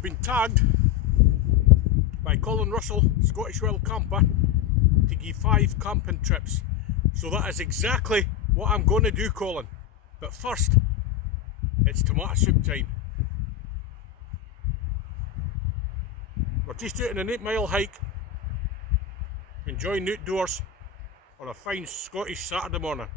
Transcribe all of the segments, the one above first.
I've been tagged by Colin Russell, Scottish Wild Camper, to give 5 camping trips. So that is exactly what I'm going to do, Colin. But first, it's tomato soup time. We're just out on an 8-mile hike, enjoying the outdoors on a fine Scottish Saturday morning.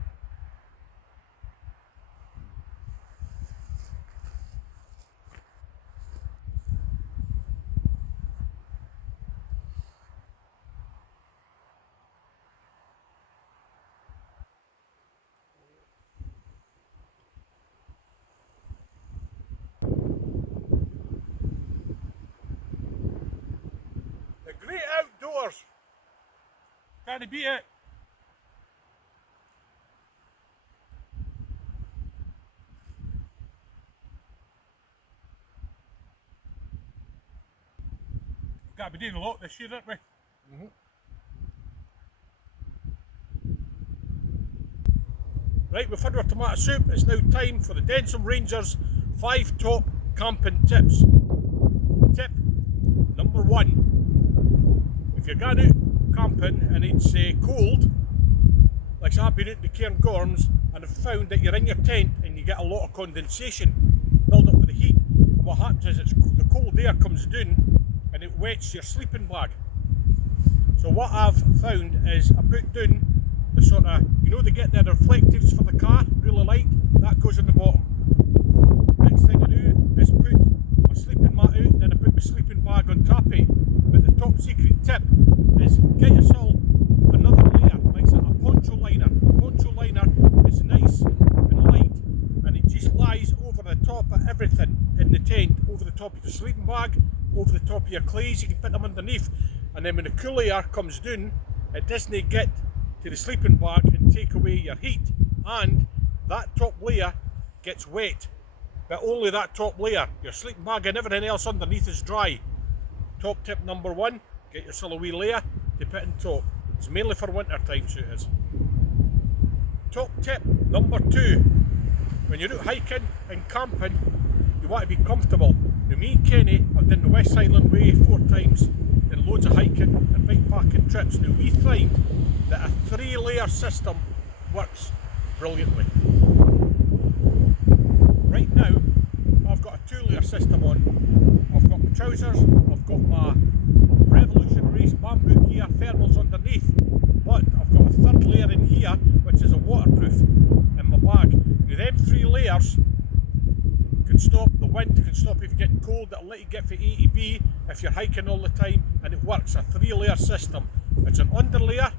The great outdoors. Can't beat it. Got to be doing a lot this year, aren't we? Right, we've had our tomato soup. It's now time for the Densum Rangers 5 top camping tips. Tip number 1. If you're going out camping and it's cold, like I've been out in the Cairngorms and have found that you're in your tent and you get a lot of condensation build up with the heat, and what happens is the cold air comes down and it wets your sleeping bag. So what I've found is I put down the sort of, you know, they get the reflectives for the car, really light, that goes in the bottom. Next thing I do is put my sleeping mat out, then I put my sleeping bag on top of it. But the top secret tip is get yourself another layer, like a poncho liner. A poncho liner is nice and light, and it just lies over the top of everything in the tent, over the top of your sleeping bag, over the top of your clays. You can put them underneath, and then when the cool air comes down, it doesn't get to the sleeping bag and take away your heat, and that top layer gets wet, but only that top layer. Your sleeping bag and everything else underneath is dry. Top tip number 1, get yourself a wee layer to put in top. It's mainly for winter time, so it is. Top tip number 2, when you're out hiking and camping, you want to be comfortable. Now, me and Kenny have done the West Highland Way 4 times, done loads of hiking and bike packing trips. Now we find that a 3-layer system works brilliantly. Right now, I've got a 2-layer system on. I've got my trousers, I've got my Revolution Race bamboo gear thermals underneath, but I've got a 3rd layer in here, which is a waterproof in my bag. Now them 3 layers can stop the wind, can stop if you get cold, it'll let you get from A to B if you're hiking all the time, and it works. A 3-layer system. It's an underlayer,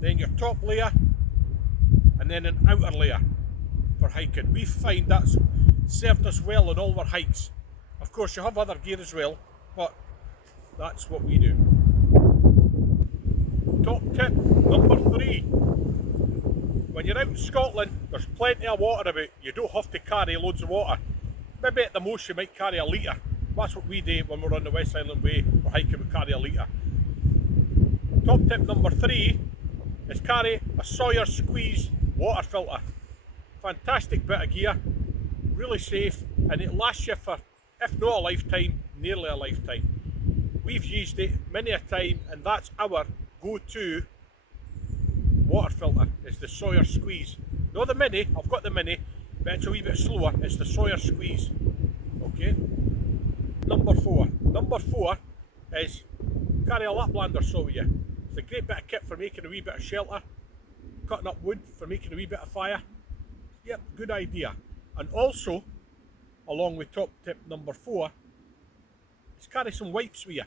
then your top layer, and then an outer layer for hiking. We find that's served us well on all our hikes. Of course you have other gear as well, but that's what we do. Top tip number 3. When you're out in Scotland, there's plenty of water about. You don't have to carry loads of water. Maybe at the most you might carry a litre. That's what we do when we're on the West Highland Way. We're hiking, we carry a litre. Top tip number 3 is carry a Sawyer Squeeze water filter. Fantastic bit of gear, really safe, and it lasts you for, if not a lifetime, nearly a lifetime. We've used it many a time, and that's our go-to water filter, is the Sawyer Squeeze. Not the Mini, I've got the Mini, but it's a wee bit slower. It's the Sawyer Squeeze. Okay. Number 4. Number 4 is carry a Laplander saw with you. It's a great bit of kit for making a wee bit of shelter, cutting up wood for making a wee bit of fire. Yep, good idea. And also, along with top tip number 4, is carry some wipes with you.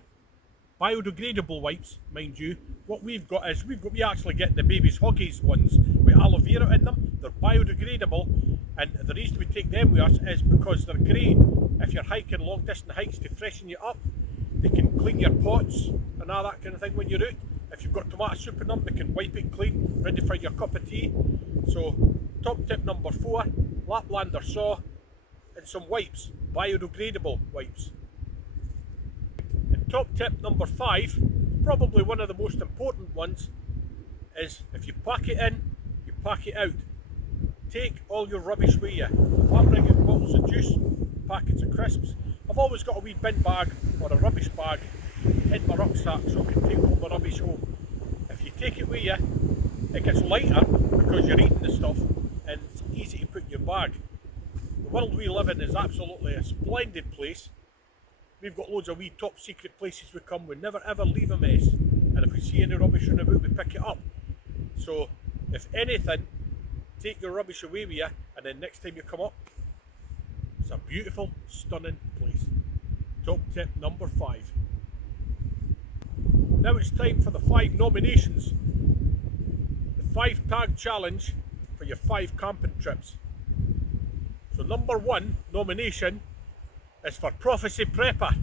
Biodegradable wipes, mind you. What we've got is, we actually get the Baby's Huggies ones with aloe vera in them. They're biodegradable, and the reason we take them with us is because they're great if you're hiking long distance hikes to freshen you up. They can clean your pots and all that kind of thing when you're out. If you've got tomato soup in them, they can wipe it clean, ready for your cup of tea. So, top tip number 4, Laplander saw and some wipes, biodegradable wipes. And top tip number 5, probably one of the most important ones, is if you pack it in, you pack it out. Take all your rubbish with you. If I'm bringing bottles of juice, packets of crisps, I've always got a wee bin bag or a rubbish bag in my rucksack so I can take all my rubbish home. If you take it with you, it gets lighter because you're eating the stuff and it's easy to put in your bag. The world we live in is absolutely a splendid place. We've got loads of wee top secret places we come, we never ever leave a mess, and if we see any rubbish in the boot we pick it up. So if anything, take your rubbish away with you, and then next time you come up, it's a beautiful, stunning place. Top tip number 5. Now it's time for the 5 nominations. The 5 tag challenge for your 5 camping trips. So number 1 nomination is for Prophecy Prepper.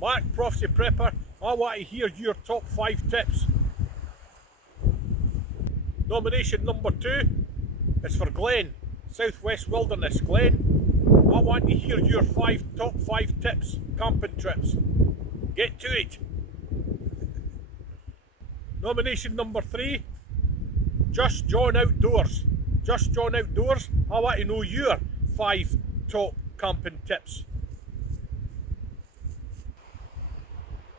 Mark Prophecy Prepper, I want to hear your top 5 tips. Nomination number 2 is for Glenn, Southwest Wilderness. Glenn, I want to hear your top 5 tips, camping trips. Get to it. Nomination number 3, Just John Outdoors. Just John Outdoors, I want to know your 5 top camping tips.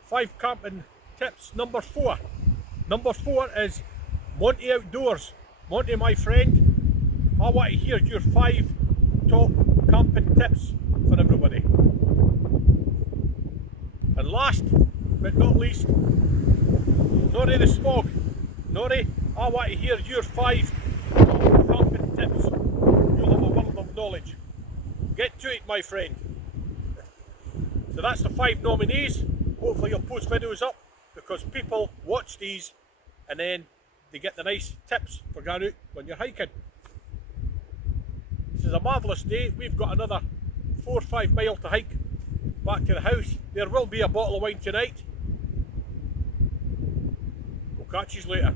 5 camping tips number 4. Number 4 is Monty Outdoors. Monty, my friend, I want to hear your 5 top camping tips for everybody. And last but not least, Norrie the Smog. Norrie, I want to hear your 5 camping tips. You'll have a world of knowledge. Get to it, my friend. So that's the 5 nominees. Hopefully you'll post videos up because people watch these and then they get the nice tips for going out when you're hiking. This is a marvellous day. We've got another 4 or 5 mile to hike back to the house. There will be a bottle of wine tonight. We'll catch you later.